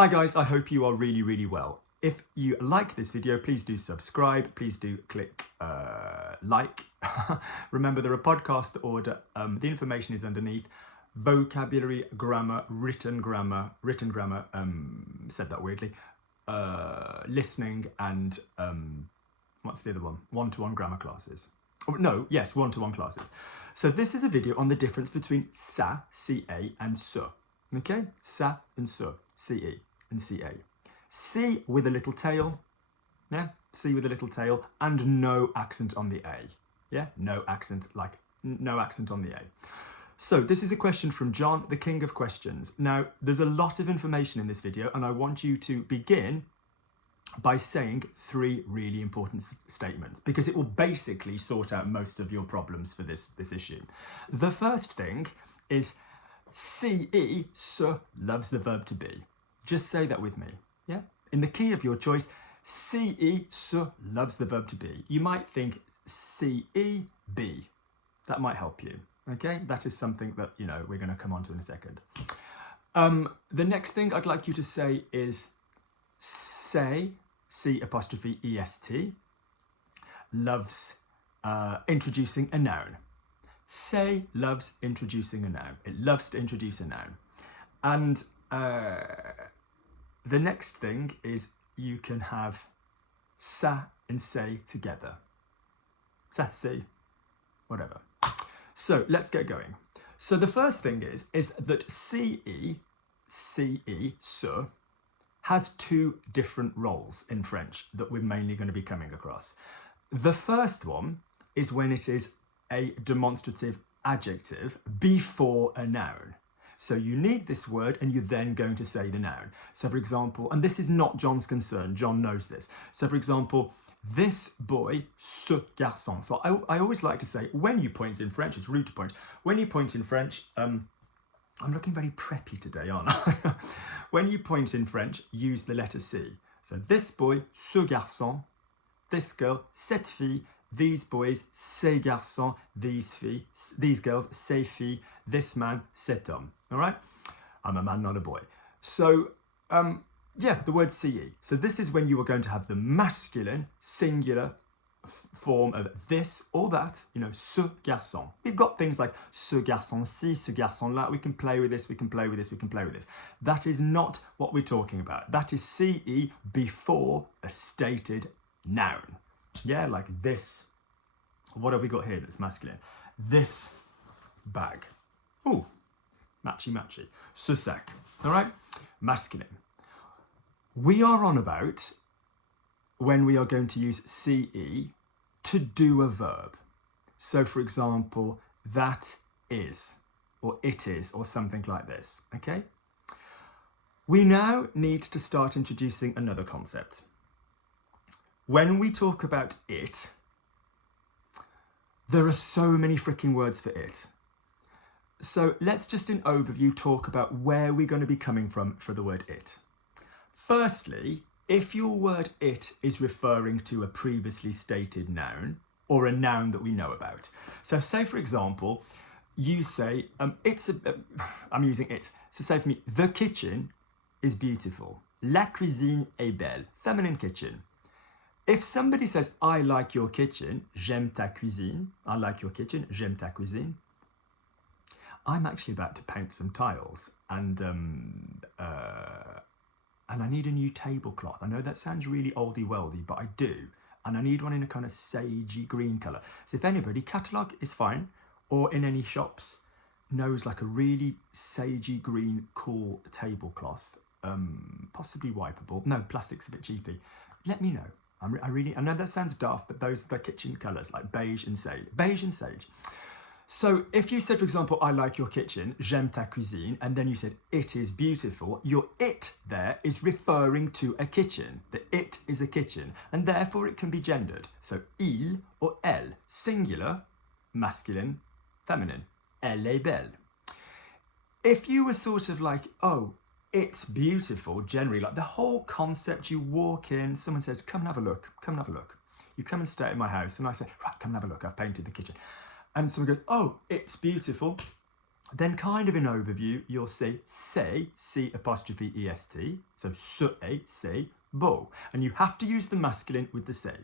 Hi guys, I hope you are really well. If you like this video, please do subscribe, please do click like. Remember, there are podcast order, the information is underneath. Vocabulary, grammar, written grammar, said that weirdly, listening and what's the other one? One-to-one grammar classes. Oh, no, yes, one-to-one classes. So this is a video on the difference between ça, C-A, and ce. Okay, ça and ce, C-E and C-A. C with a little tail, yeah, C with a little tail, and no accent on the A, yeah, no accent, like no accent on the A. So this is a question from John, the king of questions. Now, there's a lot of information in this video, and I want you to begin by saying 3 really important statements, because it will basically sort out most of your problems for this issue. The first thing is CE, ce, loves the verb to be. Just say that with me, yeah? In the key of your choice, CE, ce, loves the verb to be. You might think CE, be. That might help you, okay? That is something that, you know, we're going to come on to in a second. The next thing I'd like you to say is say, C''est, loves introducing a noun. Say loves introducing a noun. It loves to introduce a noun. And the next thing is you can have ça and say together. Ça, say, whatever. So let's get going. So the first thing is that CE, ce, has 2 different roles in French that we're mainly going to be coming across. The first one is when it is a demonstrative adjective before a noun. So you need this word and you're then going to say the noun. So for example, and this is not John's concern, John knows this. So for example, this boy, ce garçon. So I always like to say, when you point in French, it's rude to point. When you point in French, I'm looking very preppy today, aren't I? When you point in French, use the letter C. So this boy, ce garçon, this girl, cette fille, these boys, ces garçons, these girls, ces filles, this man, cet homme. All right? I'm a man, not a boy. So, yeah, the word CE. So this is when you are going to have the masculine, singular form of this or that, you know, ce garçon. We've got things like ce garçon-ci, ce garçon-là. We can play with this, we can play with this, we can play with this. That is not what we're talking about. That is CE before a stated noun. Yeah, like this. What have we got here that's masculine? This bag. Ooh, matchy. Ce sac. All right, masculine. We are on about when we are going to use CE to do a verb. So for example, that is, or it is, or something like this, okay? We now need to start introducing another concept. When we talk about it, there are so many freaking words for it. So let's just in overview talk about where we're going to be coming from for the word it. Firstly, if your word it is referring to a previously stated noun or a noun that we know about. So say for example, you say, I'm using it. So say for me, the kitchen is beautiful. La cuisine est belle. Feminine kitchen. If somebody says, I like your kitchen, j'aime ta cuisine, I like your kitchen, j'aime ta cuisine, I'm actually about to paint some tiles and I need a new tablecloth. I know that sounds really oldie-weldy, but I do. And I need one in a kind of sagey green colour. So if anybody, catalogue is fine, or in any shops, knows like a really sagey green cool tablecloth, possibly wipeable. No, plastic's a bit cheapy. Let me know. I know that sounds daft, but those are the kitchen colours, like beige and sage. Beige and sage. So if you said, for example, I like your kitchen, j'aime ta cuisine, and then you said, it is beautiful, your it there is referring to a kitchen. The it is a kitchen, and therefore it can be gendered. So il or elle, singular, masculine, feminine. Elle est belle. If you were sort of like, oh, it's beautiful, generally, like the whole concept, you walk in, someone says, come and have a look, come and have a look. You come and stay at my house, and I say, right, come and have a look, I've painted the kitchen. And someone goes, oh, it's beautiful. Then kind of in overview, you'll say c'est, C apostrophe est, so ce est, c'est beau. And you have to use the masculine with the c'est.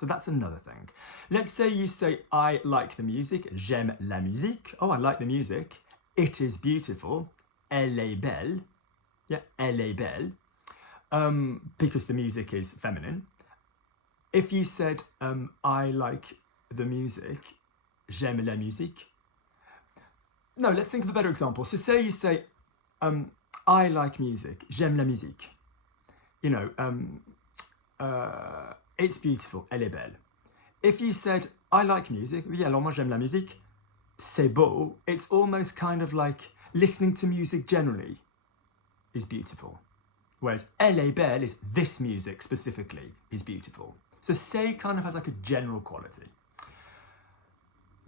So that's another thing. Let's say you say, I like the music, j'aime la musique. Oh, I like the music. It is beautiful. Elle est belle. Yeah, elle est belle. Because the music is feminine. If you said, I like the music, j'aime la musique. No, let's think of a better example. So say you say, I like music, j'aime la musique. You know, it's beautiful, elle est belle. If you said, I like music, oui, alors moi j'aime la musique, c'est beau, it's almost kind of like listening to music generally is beautiful. Whereas elle est belle is this music specifically is beautiful. So c'est kind of has like a general quality.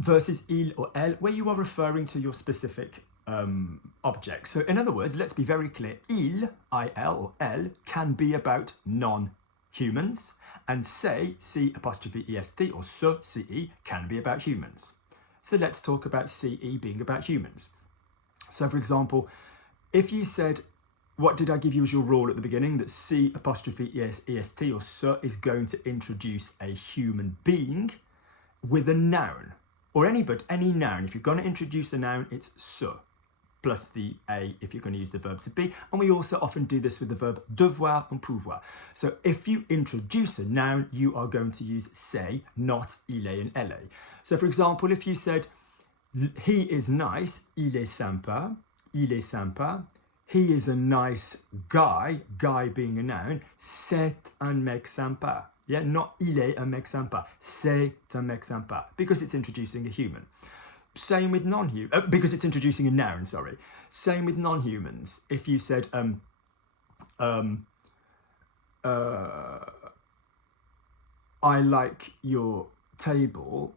Versus il or elle, where you are referring to your specific object. So in other words, let's be very clear, il, I-L or elle, can be about non-humans, and c'est, C apostrophe est or ce, ce, can be about humans. So let's talk about ce being about humans. So for example, if you said, what did I give you as your rule at the beginning? That C apostrophe est or ce is going to introduce a human being with a noun. Or any noun. If you're going to introduce a noun, it's ce, plus the a if you're going to use the verb to be. And we also often do this with the verb devoir and pouvoir. So if you introduce a noun, you are going to use c'est, not il est and elle est. So for example, if you said, he is nice, il est sympa, he is a nice guy, guy being a noun, c'est un mec sympa. Yeah, not il est un mec sympa, c'est un mec sympa, because it's introducing a human. Same with non-human, because it's introducing a noun, sorry. Same with non-humans. If you said, I like your table,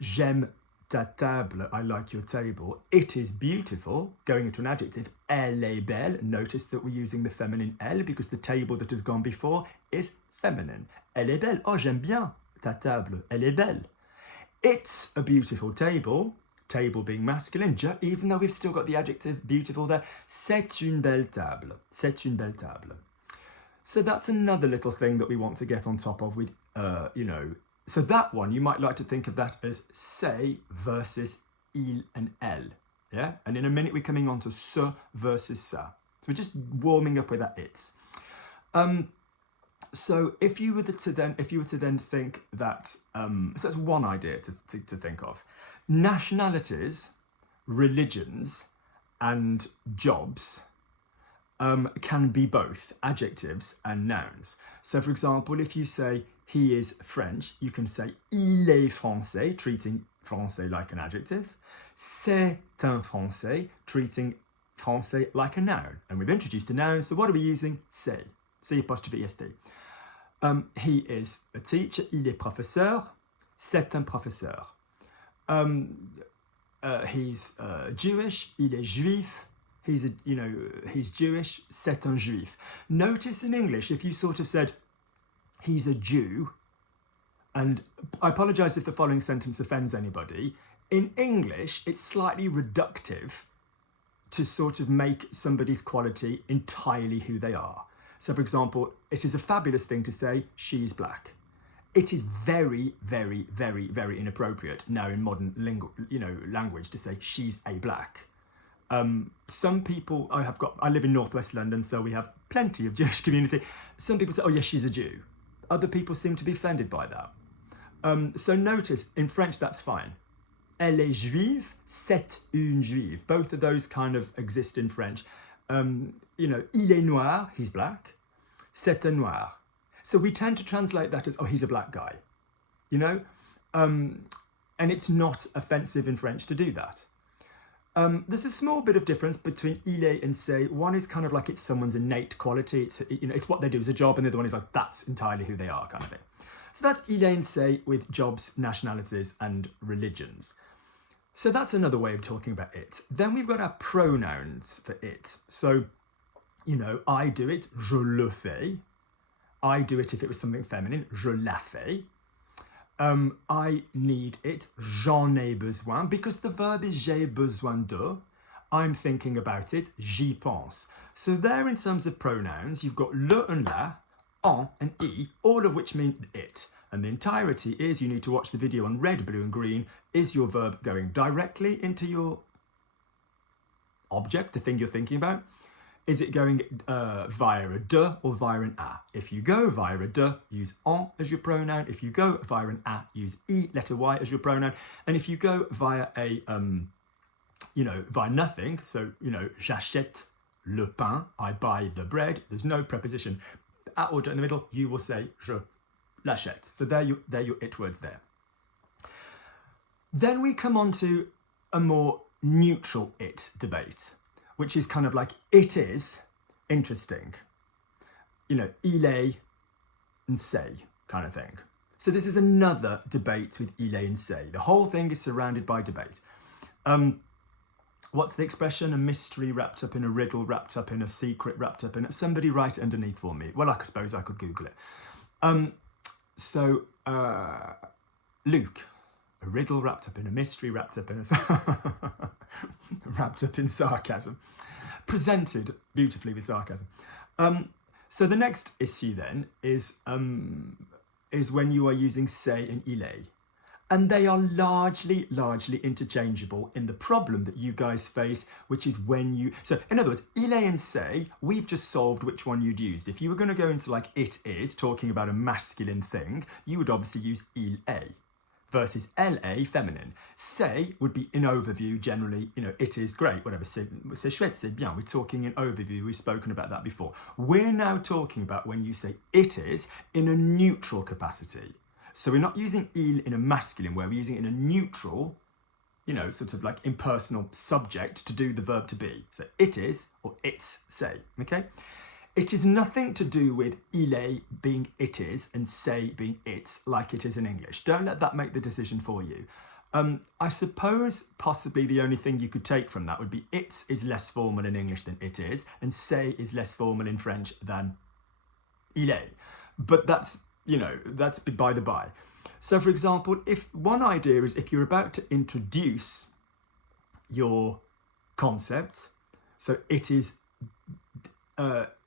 j'aime ta table, I like your table, it is beautiful, going into an adjective, elle est belle. Notice that we're using the feminine elle because the table that has gone before is feminine. Elle est belle, oh j'aime bien ta table, elle est belle. It's a beautiful table, table being masculine, even though we've still got the adjective beautiful there. C'est une belle table, c'est une belle table. So that's another little thing that we want to get on top of with, you know, so that one, you might like to think of that as c'est versus il and elle, yeah? And in a minute, we're coming on to ce versus ça. So we're just warming up with that it's. So if you were to then think that, so that's one idea to think of. Nationalities, religions, and jobs can be both adjectives and nouns. So for example, if you say he is French, you can say il est français, treating français like an adjective. C'est un français, treating français like a noun. And we've introduced a noun, so what are we using? C'est, C apostrophe est. He is a teacher, il est professeur, c'est un professeur. He's Jewish, il est juif. He's Jewish, c'est un juif. Notice in English, if you sort of said, he's a Jew, and I apologise if the following sentence offends anybody, in English, it's slightly reductive to sort of make somebody's quality entirely who they are. So for example, it is a fabulous thing to say, she's black. It is very, very, very, very inappropriate now in modern language to say she's a black. Some people, I live in northwest London, so we have plenty of Jewish community. Some people say, oh yes, she's a Jew. Other people seem to be offended by that. So notice, in French, that's fine. Elle est juive, c'est une juive. Both of those kind of exist in French. Il est noir, he's black. C'est un noir. So we tend to translate that as, oh, he's a black guy. And it's not offensive in French to do that. There's a small bit of difference between il est and c'est. One is kind of like it's someone's innate quality. It's what they do as a job, and the other one is like that's entirely who they are, kind of thing. So that's il est and c'est with jobs, nationalities, and religions. So that's another way of talking about it. Then we've got our pronouns for it. So, I do it, je le fais. I do it if it was something feminine, je la fais. I need it, j'en ai besoin, because the verb is j'ai besoin de. I'm thinking about it, j'y pense. So there in terms of pronouns, you've got le and la, en and i, all of which mean it. And the entirety is, you need to watch the video on red, blue and green. Is your verb going directly into your object, the thing you're thinking about? Is it going via a de or via an a? If you go via a de, use en as your pronoun. If you go via an a, use i, letter y, as your pronoun. And if you go via a, via nothing, so, j'achète le pain, I buy the bread, there's no preposition at or de in the middle, you will say je l'achète. So they're your it words there. Then we come on to a more neutral it debate, which is kind of like it is interesting. Il est and c'est kind of thing. So this is another debate with il est and c'est. The whole thing is surrounded by debate. What's the expression? A mystery wrapped up in a riddle, wrapped up in a secret, wrapped up in it. Somebody write it underneath for me. Well, I suppose I could Google it. Luke, a riddle wrapped up in a mystery, wrapped up in a wrapped up in sarcasm, presented beautifully with sarcasm. So the next issue then is when you are using c'est and il est. And they are largely interchangeable in the problem that you guys face, which is when you... So, in other words, il est and c'est, we've just solved which one you'd used. If you were going to go into, like, it is, talking about a masculine thing, you would obviously use il est versus elle est, feminine. C'est would be in overview, generally, it is great, whatever. C'est chouette, c'est bien. We're talking in overview. We've spoken about that before. We're now talking about when you say it is in a neutral capacity. So we're not using il in a masculine way, we're using it in a neutral, sort of like impersonal subject to do the verb to be. So it is or it's say, okay? It is nothing to do with il est being it is and c'est being it's like it is in English. Don't let that make the decision for you. I suppose possibly the only thing you could take from that would be it's is less formal in English than it is, and c'est is less formal in French than il est. But that's by the by. So for example, if one idea is if you're about to introduce your concept, so it is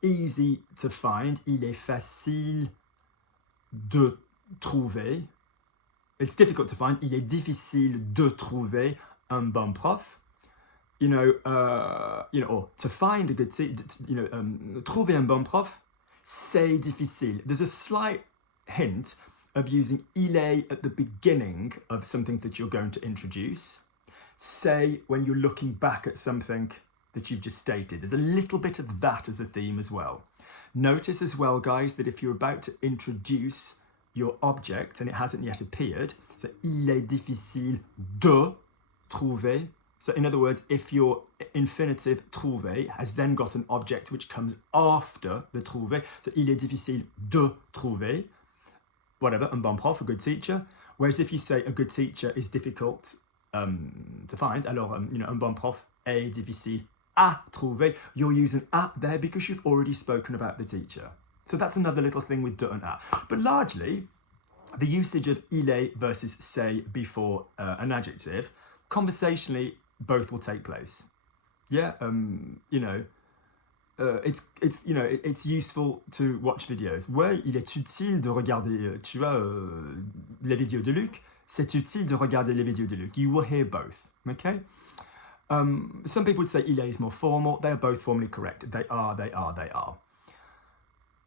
easy to find, il est facile de trouver. It's difficult to find, il est difficile de trouver un bon prof. Or to find a good teacher, trouver un bon prof, c'est difficile. There's a slight hint of using il est at the beginning of something that you're going to introduce. C'est when you're looking back at something that you've just stated. There's a little bit of that as a theme as well. Notice as well, guys, that if you're about to introduce your object and it hasn't yet appeared, so il est difficile de trouver. So in other words, if your infinitive trouver has then got an object which comes after the trouver, so il est difficile de trouver, whatever, un bon prof, a good teacher. Whereas if you say a good teacher is difficult to find, alors, un bon prof est difficile à trouver, you're using à there because you've already spoken about the teacher. So that's another little thing with de and à. But largely, the usage of il est versus c'est before an adjective, conversationally, both will take place. Yeah, it's useful to watch videos. Ouais, il est utile de regarder, tu vois, les vidéos de Luc. C'est utile de regarder les vidéos de Luc. You will hear both, okay? Some people would say il est is more formal. They are both formally correct. They are.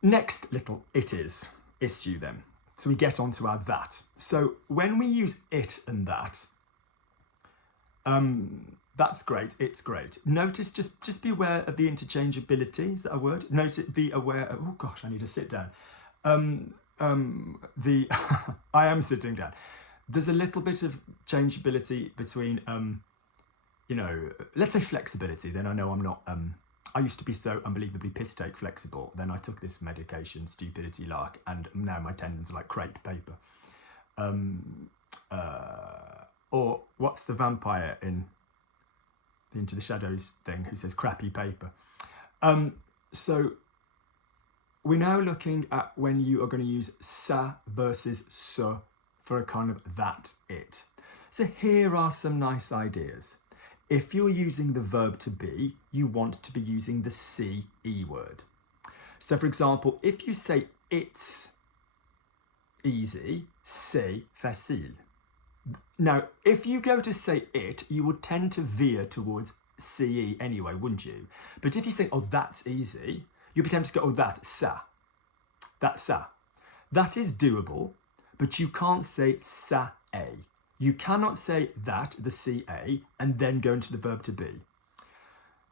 Next little it is issue then. So we get on to our that. So when we use it and that, that's great, it's great. Notice, just be aware of the interchangeability, is that a word? Be aware of, oh gosh, I need to sit down. I am sitting down. There's a little bit of changeability between, let's say flexibility, then I know I'm not, I used to be so unbelievably piss-take flexible, then I took this medication, stupidity lark, and now my tendons are like crepe paper. Or what's the vampire in the Into the Shadows thing who says crappy paper? So we're now looking at when you are going to use ça versus ce for a kind of that, it. So here are some nice ideas. If you're using the verb to be, you want to be using the CE word. So for example, if you say it's easy, c'est facile. Now, if you go to say it, you would tend to veer towards CE anyway, wouldn't you? But if you say, oh, that's easy, you'll be tempted to go, oh, that's ça. That's ça. That is doable, but you can't say ça est. You cannot say that, the CA, and then go into the verb to be.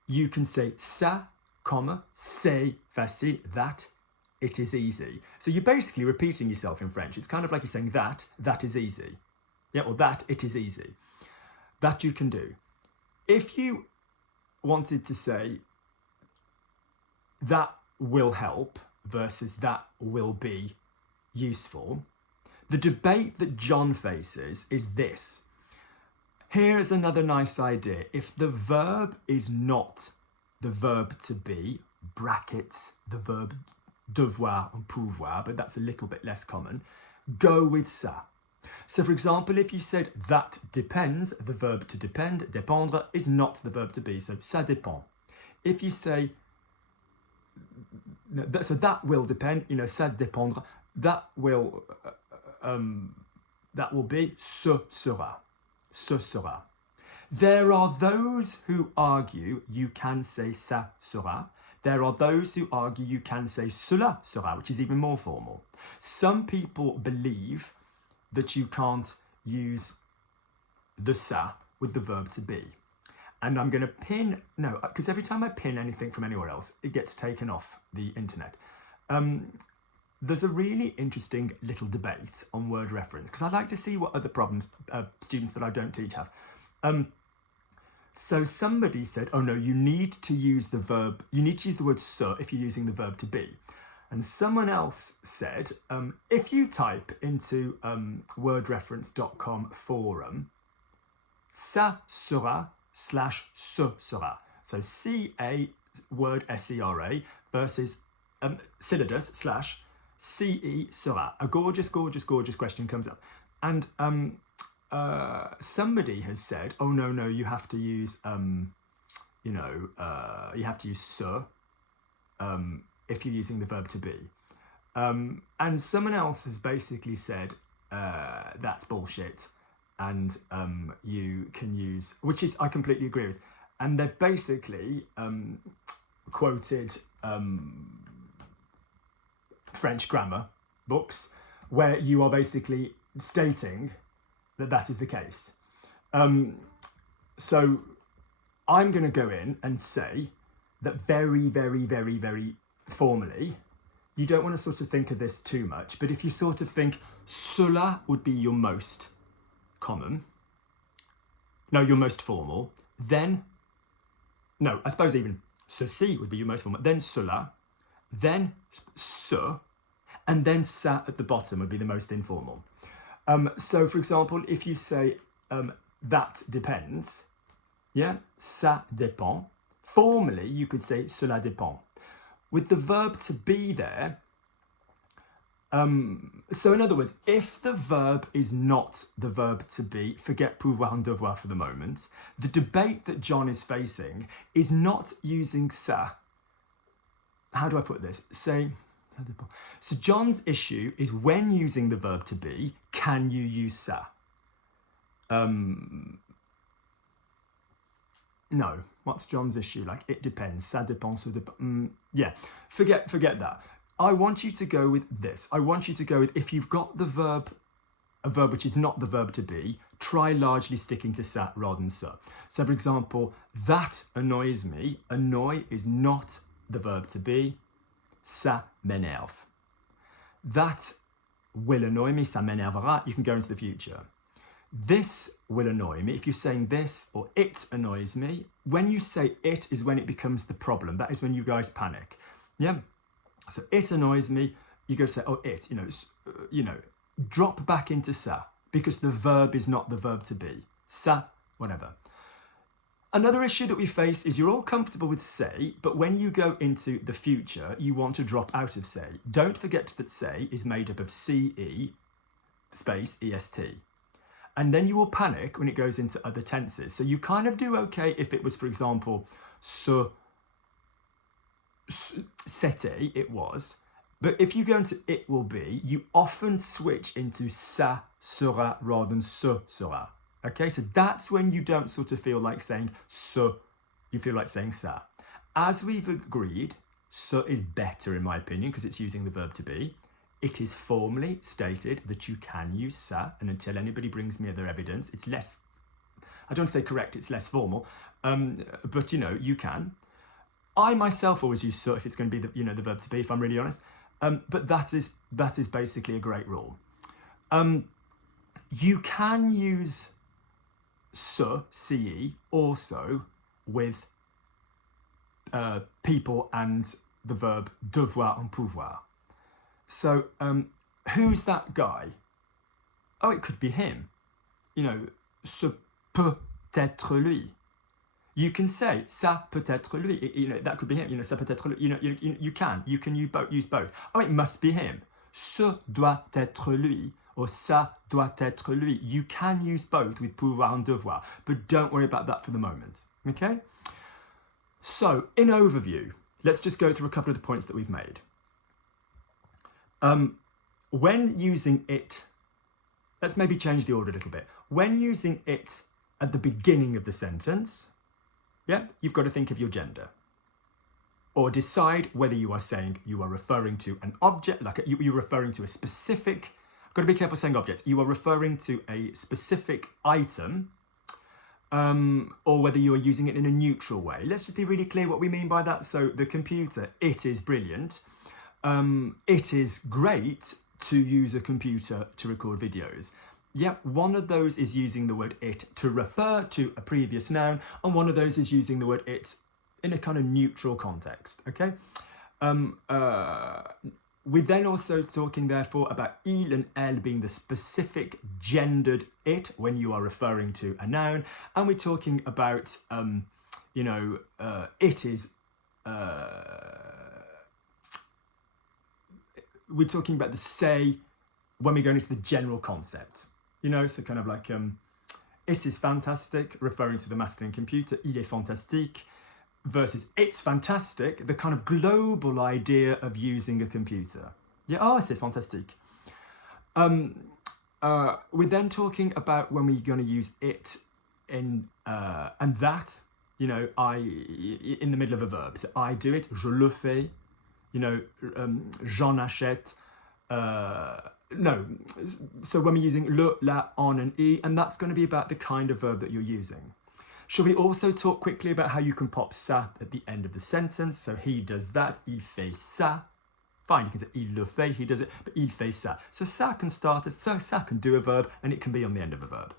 You can say ça, comma, c'est facile, that, it is easy. So you're basically repeating yourself in French. It's kind of like you're saying that is easy. Yeah, or that, it is easy. That you can do. If you wanted to say that will help versus that will be useful, the debate that John faces is this. Here's another nice idea. If the verb is not the verb to be, brackets, the verb devoir and pouvoir, but that's a little bit less common, go with ça. So for example, if you said that depends, the verb to depend, dépendre, is not the verb to be, so ça dépend. If you say, so that will depend, ça dépendre, that will be ce sera. Ce sera. There are those who argue you can say ça sera. There are those who argue you can say cela sera, which is even more formal. Some people believe that you can't use the ça with the verb to be. And I'm going to pin, no, because every time I pin anything from anywhere else, it gets taken off the internet. There's a really interesting little debate on word reference, because I like to see what other problems students that I don't teach have. So somebody said, oh no, you need to use the word se if you're using the verb to be. And someone else said, if you type into wordreference.com forum, ça sera / ce sera. So CA word SERA versus Syllabus / CE sera. A gorgeous, gorgeous, gorgeous question comes up. And somebody has said, oh no, you have to use, you have to use se if you're using the verb to be. And someone else has basically said, that's bullshit. And you can use, which is, I completely agree with. And they've basically quoted French grammar books where you are basically stating that is the case. So I'm going to go in and say that very, very, very, very formally, you don't want to sort of think of this too much, but if you sort of think cela would be your most common, no, your most formal, then, no, I suppose even ceci would be your most formal, then cela, then ce, and then ça at the bottom would be the most informal. So for example, if you say that depends, yeah, ça dépend, formally you could say cela dépend. With the verb to be there, so in other words, if the verb is not the verb to be, forget pouvoir and devoir for the moment, the debate that John is facing is not using ça. How do I put this? Say, so John's issue is when using the verb to be, can you use ça? No, what's John's issue? Like, it depends, ça dépend, ça dépend. Yeah, forget that. I want you to go with this. I want you to go with, if you've got the verb, a verb which is not the verb to be, try largely sticking to ça rather than ça. So for example, that annoys me. Annoy is not the verb to be. Ça m'énerve. That will annoy me. Ça m'énervera. You can go into the future. This will annoy me. If you're saying this or it annoys me, when you say it is when it becomes the problem. That is when you guys panic. Yeah. So it annoys me. You go say, oh, it, drop back into ça because the verb is not the verb to be. Ça, whatever. Another issue that we face is you're all comfortable with say, but when you go into the future, you want to drop out of say. Don't forget that say is made up of CE, space est. And then you will panic when it goes into other tenses. So you kind of do okay if it was, for example, c'était, it was. But if you go into it will be, you often switch into ça sera rather than ce sera. Okay, so that's when you don't sort of feel like saying ce, you feel like saying ça. As we've agreed, ce is better in my opinion because it's using the verb to be. It is formally stated that you can use ça, and until anybody brings me other evidence, it's less, I don't want to say correct, it's less formal, but you know, you can. I myself always use ça if it's going to be the, you know, the verb to be, if I'm really honest. But that is basically a great rule. You can use ce, ce, also with people and the verb devoir and pouvoir. So who's that guy? Oh, it could be him. You know, ce peut être lui. You can say ça peut être lui. You know, that could be him. You know, ça peut être lui. You know, you can use both. Oh, it must be him. Ce doit être lui, or ça doit être lui. You can use both with pouvoir and devoir, but don't worry about that for the moment. Okay? So, in overview, let's just go through a couple of the points that we've made. When using it, let's maybe change the order a little bit. When using it at the beginning of the sentence, yeah, you've got to think of your gender. Or decide whether you are saying you are referring to an object, like you're referring to a specific, I've got to be careful saying object, you are referring to a specific item, or whether you are using it in a neutral way. Let's just be really clear what we mean by that. So the computer, it is brilliant. It is great to use a computer to record videos. Yep, one of those is using the word it to refer to a previous noun, and one of those is using the word it in a kind of neutral context, okay? We're then also talking, therefore, about il and elle being the specific gendered it when you are referring to a noun, and we're talking about, you know, it is, we're talking about the say when we're going into the general concept. You know, so kind of like, it is fantastic, referring to the masculine computer, il est fantastique, versus it's fantastic, the kind of global idea of using a computer. Yeah, oh, c'est fantastique. We're then talking about when we're going to use it in, and that, you know, in the middle of a verb. So I do it, je le fais, you know, j'en achète, no, so when we're using le, la, on and e, and that's going to be about the kind of verb that you're using. Shall we also talk quickly about how you can pop ça at the end of the sentence? So he does that, il fait ça. Fine, you can say il le fait, he does it, but il fait ça. So ça can start, so ça can do a verb, and it can be on the end of a verb.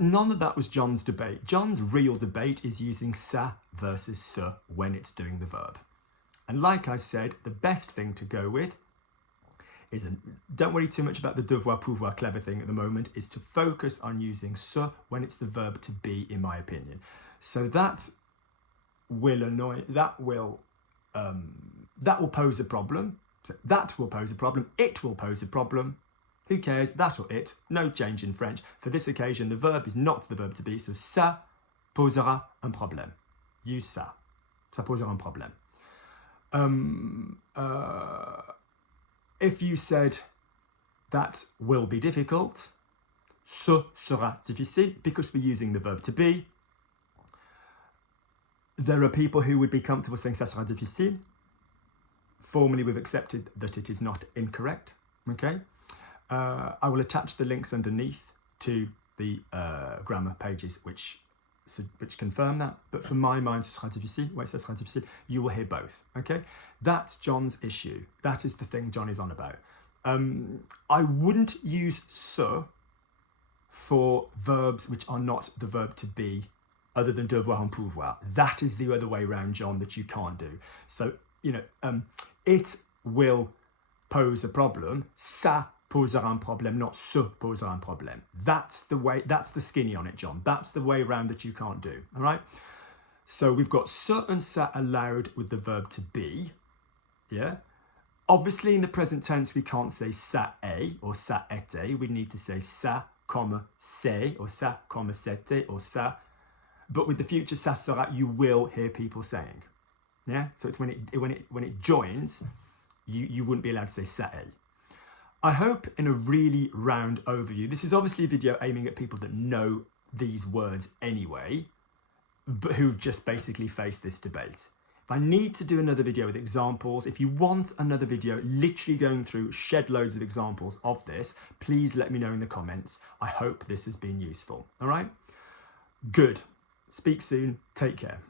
None of that was John's debate. John's real debate is using ça versus ce when it's doing the verb. And like I said, the best thing to go with is, don't worry too much about the devoir pouvoir clever thing at the moment, is to focus on using ce when it's the verb to be, in my opinion. So that will pose a problem. So that will pose a problem. It will pose a problem. Who cares? That or it. No change in French. For this occasion, the verb is not the verb to be. So ça posera un problème. Use ça. Ça posera un problème. If you said that will be difficult, ce sera difficile, because we're using the verb to be. There are people who would be comfortable saying ça sera difficile. Formally, we've accepted that it is not incorrect. Okay, I will attach the links underneath to the grammar pages which confirm that. But for my mind, ce sera difficile. Ouais, ça sera difficile. You will hear both. Okay, that's John's issue. That is the thing John is on about. I wouldn't use ce for verbs which are not the verb to be, other than devoir and pouvoir. That is the other way around, John, that you can't do. So, you know, it will pose a problem. Ça posera un problème, not ce posera un problème. That's the way, that's the skinny on it, John. That's the way around that you can't do, all right? So we've got ce and ça allowed with the verb to be, yeah? Obviously, in the present tense, we can't say ça est or ça était. We need to say ça comme c'est or ça comme c'était or ça. But with the future ça sera, you will hear people saying. Yeah, so it's when it joins, you wouldn't be allowed to say ça est. I hope in a really round overview, this is obviously a video aiming at people that know these words anyway, but who've just basically faced this debate. If I need to do another video with examples, if you want another video literally going through shed loads of examples of this, please let me know in the comments. I hope this has been useful. All right? Good. Speak soon. Take care.